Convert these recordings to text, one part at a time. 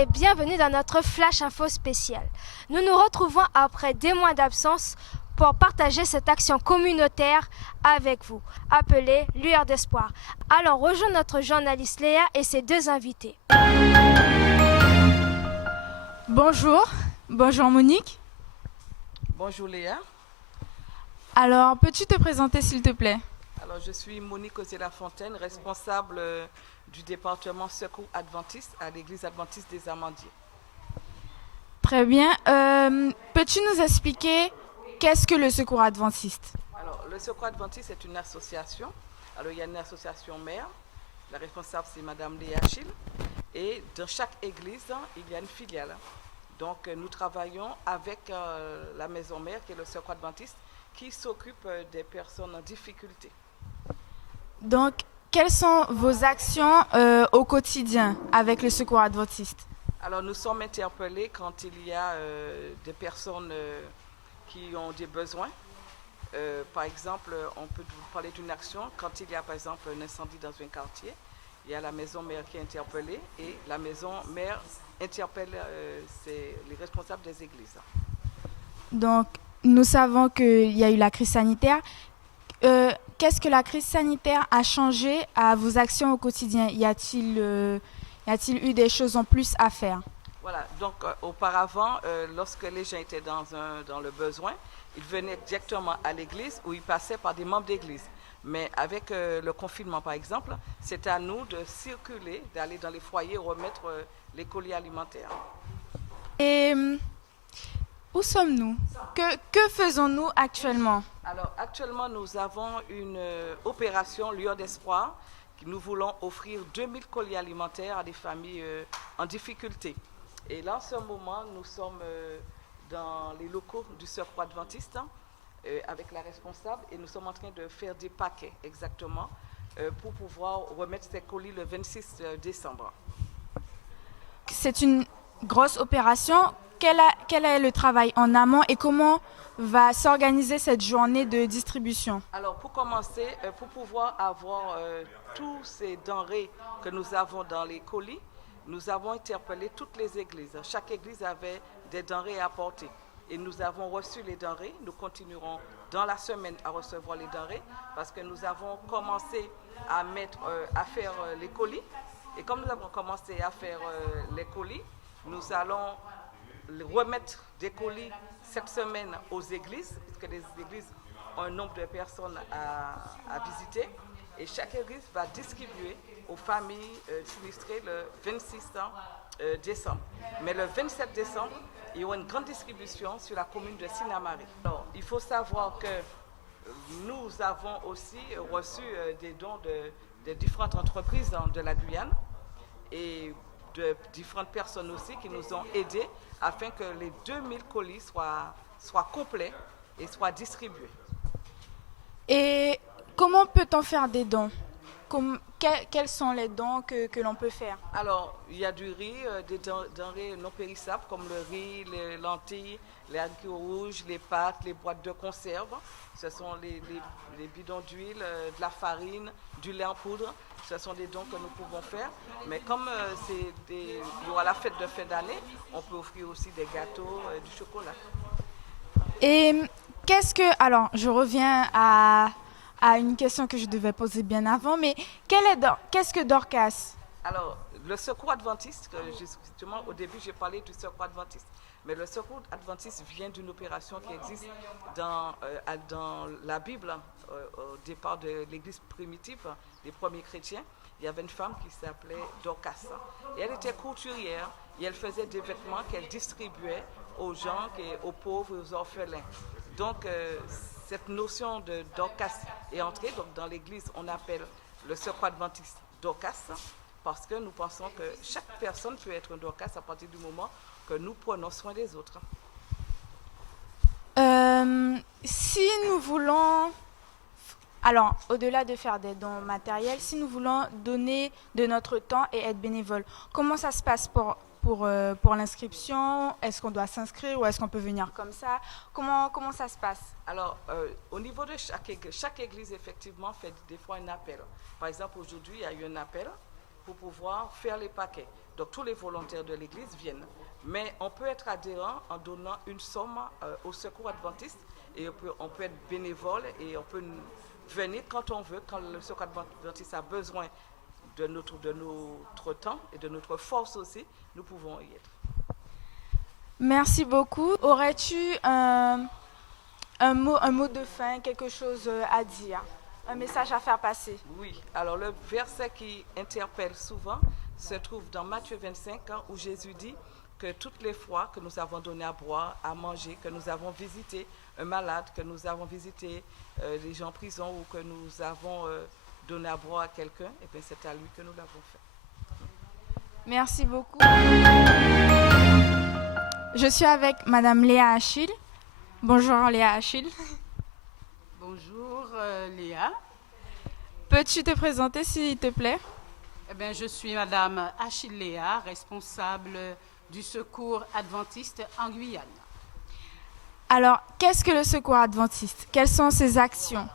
et bienvenue dans notre Flash Info spécial. Nous nous retrouvons après des mois d'absence pour partager cette action communautaire avec vous, appelée Lueur d'espoir. Allons rejoindre notre journaliste Léa et ses deux invités. Bonjour Monique. Bonjour Léa. Alors, peux-tu te présenter s'il te plaît? Alors, je suis Monique Osier-Lafontaine, responsable du département Secours Adventiste à l'Église Adventiste des Amandiers. Très bien. Peux-tu nous expliquer qu'est-ce que le Secours Adventiste? Alors, le Secours Adventiste est une association. Alors, il y a une association mère. La responsable, c'est Madame Léa Achille. Et dans chaque église, il y a une filiale. Donc, nous travaillons avec la maison mère, qui est le Secours Adventiste, qui s'occupe des personnes en difficulté. Donc, quelles sont vos actions au quotidien avec le Secours Adventiste? Alors, nous sommes interpellés quand il y a des personnes qui ont des besoins. Par exemple, on peut vous parler d'une action quand il y a, par exemple, un incendie dans un quartier. Il y a la maison mère qui est interpellée et la maison mère interpelle les responsables des églises. Donc, nous savons qu'il y a eu la crise sanitaire. Qu'est-ce que la crise sanitaire a changé à vos actions au quotidien? Y a-t-il eu des choses en plus à faire? Voilà, donc auparavant, lorsque les gens étaient dans le besoin, ils venaient directement à l'église ou ils passaient par des membres d'église. Mais avec le confinement, par exemple, c'est à nous de circuler, d'aller dans les foyers remettre les colis alimentaires. Et où sommes-nous? Que faisons-nous actuellement? Alors, actuellement, nous avons une opération Lueur d'espoir. Nous voulons offrir 2000 colis alimentaires à des familles en difficulté. Et là, en ce moment, nous sommes dans les locaux du Secours Adventiste avec la responsable et nous sommes en train de faire des paquets exactement pour pouvoir remettre ces colis le 26 décembre. C'est une grosse opération. Quel est le travail en amont et comment va s'organiser cette journée de distribution? Alors, pour commencer, pour pouvoir avoir tous ces denrées que nous avons dans les colis, nous avons interpellé toutes les églises. Chaque église avait des denrées à apporter. Et nous avons reçu les denrées. Nous continuerons dans la semaine à recevoir les denrées parce que nous avons commencé à faire les colis. Et comme nous avons commencé à faire les colis, nous allons remettre des colis cette semaine aux églises, puisque les églises ont un nombre de personnes à visiter. Et chaque église va distribuer aux familles sinistrées le 26 décembre. Mais le 27 décembre, il y aura une grande distribution sur la commune de Sinamari. Alors, il faut savoir que nous avons aussi reçu des dons de différentes entreprises de la Guyane et de différentes personnes aussi qui nous ont aidés afin que les 2000 colis soient complets et soient distribués. Et comment peut-on faire des dons? Quels sont les dons que l'on peut faire? Alors, il y a du riz, des denrées non périssables comme le riz, les lentilles, les haricots rouges, les pâtes, les boîtes de conserve. Ce sont les bidons d'huile, de la farine, du lait en poudre. Ce sont des dons que nous pouvons faire. Mais comme il y aura la fête de fin d'année, on peut offrir aussi des gâteaux, du chocolat. Et alors, je reviens à une question que je devais poser bien avant, mais qu'est-ce que Dorcas? Alors, le Secours Adventiste, justement, au début, j'ai parlé du Secours Adventiste. Mais le Secours Adventiste vient d'une opération qui existe dans la Bible, au départ de l'Église primitive, des premiers chrétiens. Il y avait une femme qui s'appelait Dorcas. Et elle était couturière et elle faisait des vêtements qu'elle distribuait aux gens, aux pauvres et aux orphelins. Donc, cette notion de Dorcas est entrée. Donc, dans l'Église, on appelle le Secours Adventiste Dorcas parce que nous pensons que chaque personne peut être un Dorcas à partir du moment que nous prenons soin des autres. Si nous voulons, alors au-delà de faire des dons matériels, si nous voulons donner de notre temps et être bénévole, comment ça se passe pour l'inscription? Est-ce qu'on doit s'inscrire ou est-ce qu'on peut venir comme ça? Comment ça se passe? Alors, au niveau de chaque église, effectivement, fait des fois un appel. Par exemple, aujourd'hui, il y a eu un appel pour pouvoir faire les paquets. Donc tous les volontaires de l'Église viennent. Mais on peut être adhérent en donnant une somme au Secours Adventiste et on peut être bénévole et on peut venir quand on veut, quand le Secours Adventiste a besoin de notre temps et de notre force aussi, nous pouvons y être. Merci beaucoup. Aurais-tu un mot de fin, quelque chose à dire, un message à faire passer? Oui, alors le verset qui interpelle souvent se trouve dans Matthieu 25, où Jésus dit que toutes les fois que nous avons donné à boire, à manger, que nous avons visité un malade, que nous avons visité les gens en prison ou que nous avons donné à boire à quelqu'un, et bien c'est à lui que nous l'avons fait. Merci beaucoup. Je suis avec Madame Léa Achille. Bonjour Léa Achille. Bonjour Léa. Peux-tu te présenter s'il te plaît? Eh bien, je suis Madame Achille Léa, responsable du Secours Adventiste en Guyane. Alors, qu'est-ce que le Secours Adventiste? Quelles sont ses actions?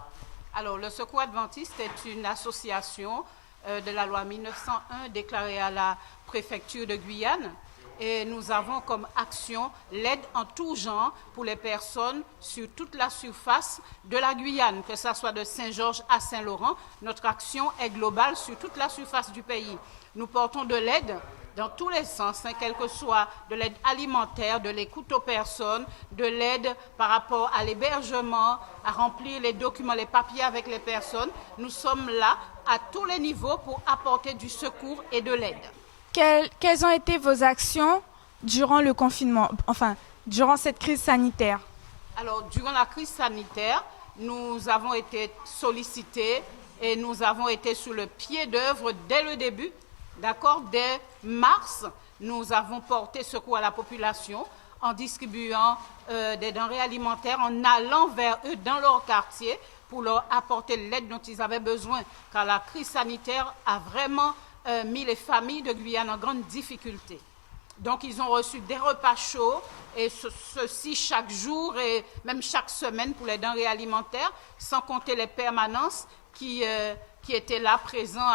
Alors, le Secours Adventiste est une association de la loi 1901 déclarée à la préfecture de Guyane. Et nous avons comme action l'aide en tout genre pour les personnes sur toute la surface de la Guyane, que ce soit de Saint-Georges à Saint-Laurent. Notre action est globale sur toute la surface du pays. Nous portons de l'aide dans tous les sens, quel que soit de l'aide alimentaire, de l'écoute aux personnes, de l'aide par rapport à l'hébergement, à remplir les documents, les papiers avec les personnes. Nous sommes là à tous les niveaux pour apporter du secours et de l'aide. Quelles ont été vos actions durant le confinement, enfin, durant cette crise sanitaire? Alors, durant la crise sanitaire, nous avons été sollicités et nous avons été sur le pied d'œuvre dès le début. D'accord? Dès mars, nous avons porté secours à la population en distribuant des denrées alimentaires, en allant vers eux dans leur quartier pour leur apporter l'aide dont ils avaient besoin, car la crise sanitaire a vraiment mis les familles de Guyane en grande difficulté. Donc, ils ont reçu des repas chauds, et ceci chaque jour et même chaque semaine pour les denrées alimentaires, sans compter les permanences qui étaient là, présents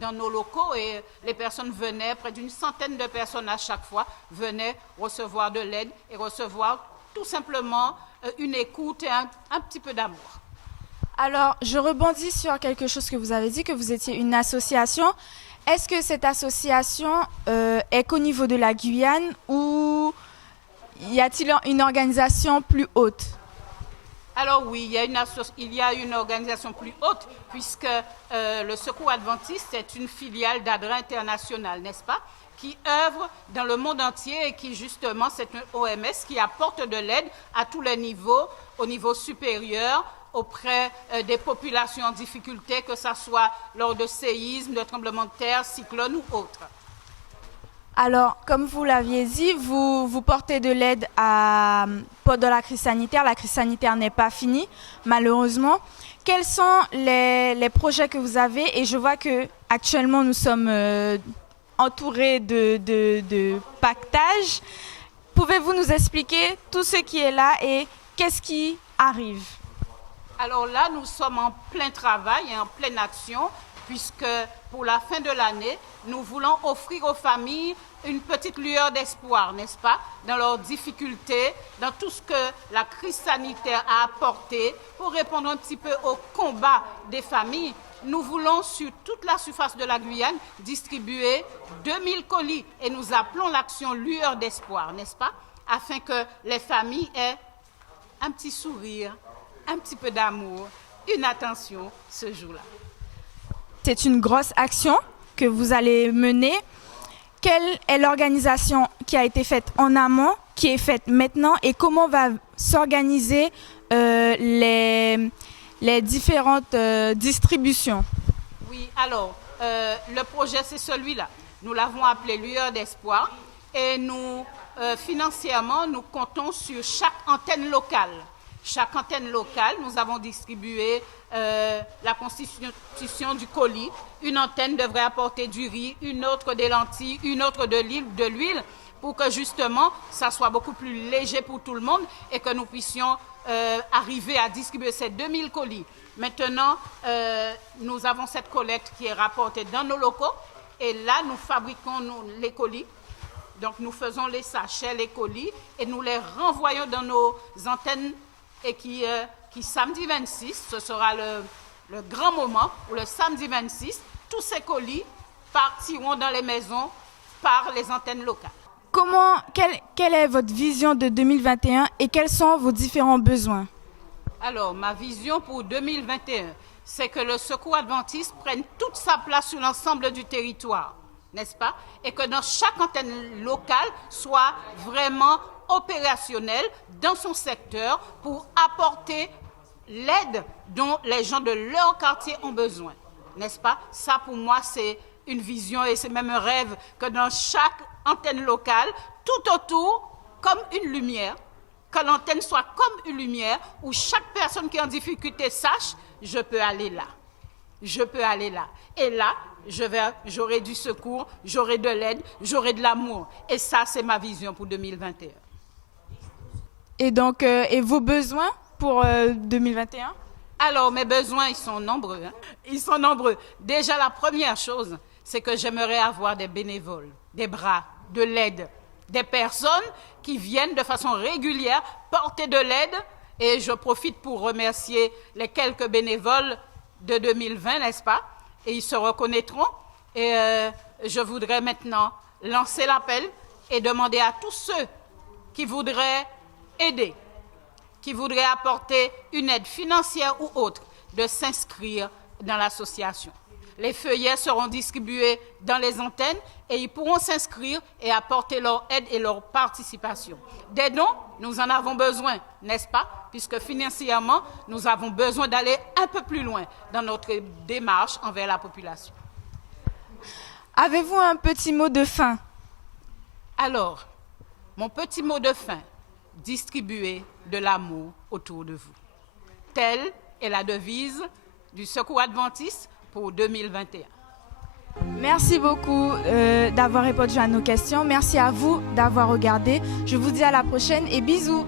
dans nos locaux. Et les personnes venaient, près d'une centaine de personnes à chaque fois, venaient recevoir de l'aide et recevoir tout simplement une écoute et un petit peu d'amour. Alors, je rebondis sur quelque chose que vous avez dit, que vous étiez une association. Est-ce que cette association est qu'au niveau de la Guyane ou y a-t-il une organisation plus haute? Alors oui, il y a une organisation plus haute, puisque le Secours Adventiste est une filiale d'Adra International, n'est-ce pas, qui œuvre dans le monde entier et qui justement, c'est une OMS qui apporte de l'aide à tous les niveaux, au niveau supérieur, auprès des populations en difficulté, que ce soit lors de séismes, de tremblements de terre, cyclones ou autres. Alors, comme vous l'aviez dit, vous portez de l'aide pendant la crise sanitaire. La crise sanitaire n'est pas finie, malheureusement. Quels sont les projets que vous avez? Et je vois qu'actuellement, nous sommes entourés de pactages. Pouvez-vous nous expliquer tout ce qui est là et qu'est-ce qui arrive? Alors là, nous sommes en plein travail et en pleine action, puisque pour la fin de l'année, nous voulons offrir aux familles une petite lueur d'espoir, n'est-ce pas, dans leurs difficultés, dans tout ce que la crise sanitaire a apporté, pour répondre un petit peu au combat des familles. Nous voulons, sur toute la surface de la Guyane, distribuer 2000 colis, et nous appelons l'action lueur d'espoir, n'est-ce pas, afin que les familles aient un petit sourire, un petit peu d'amour, une attention ce jour-là. C'est une grosse action que vous allez mener. Quelle est l'organisation qui a été faite en amont, qui est faite maintenant, et comment va s'organiser les différentes distributions? Oui, alors, le projet, c'est celui-là. Nous l'avons appelé Lueur d'espoir, et nous, financièrement, nous comptons sur chaque antenne locale. Chaque antenne locale, nous avons distribué la constitution du colis. Une antenne devrait apporter du riz, une autre des lentilles, une autre de l'huile, pour que justement, ça soit beaucoup plus léger pour tout le monde et que nous puissions arriver à distribuer ces 2000 colis. Maintenant, nous avons cette collecte qui est rapportée dans nos locaux Et là, nous fabriquons les colis. Donc, nous faisons les sachets, les colis, et nous les renvoyons dans nos antennes et qui samedi 26, ce sera le grand moment, où le samedi 26, tous ces colis partiront dans les maisons par les antennes locales. Quelle est votre vision de 2021 et quels sont vos différents besoins? Alors, ma vision pour 2021, c'est que le Secours adventiste prenne toute sa place sur l'ensemble du territoire, n'est-ce pas? Et que dans chaque antenne locale soit vraiment opérationnelle dans son secteur pour apporter l'aide dont les gens de leur quartier ont besoin, n'est-ce pas? Ça, pour moi, c'est une vision et c'est même un rêve que dans chaque antenne locale, tout autour, comme une lumière, que l'antenne soit comme une lumière où chaque personne qui est en difficulté sache, je peux aller là, je peux aller là. Et là, j'aurai du secours, j'aurai de l'aide, j'aurai de l'amour. Et ça, c'est ma vision pour 2021. Et donc, et vos besoins pour 2021? Alors, mes besoins, ils sont nombreux. Ils sont nombreux. Déjà, la première chose, c'est que j'aimerais avoir des bénévoles, des bras, de l'aide, des personnes qui viennent de façon régulière porter de l'aide. Et je profite pour remercier les quelques bénévoles de 2020, n'est-ce pas? Et ils se reconnaîtront. Et je voudrais maintenant lancer l'appel et demander à tous ceux qui voudraient aider, qui voudraient apporter une aide financière ou autre, de s'inscrire dans l'association. Les feuillets seront distribués dans les antennes et ils pourront s'inscrire et apporter leur aide et leur participation. Des dons, nous en avons besoin, n'est-ce pas? Puisque financièrement, nous avons besoin d'aller un peu plus loin dans notre démarche envers la population. Avez-vous un petit mot de fin? Alors, mon petit mot de fin, distribuez de l'amour autour de vous. Telle est la devise du Secours adventiste pour 2021. Merci beaucoup d'avoir répondu à nos questions. Merci à vous d'avoir regardé. Je vous dis à la prochaine et bisous.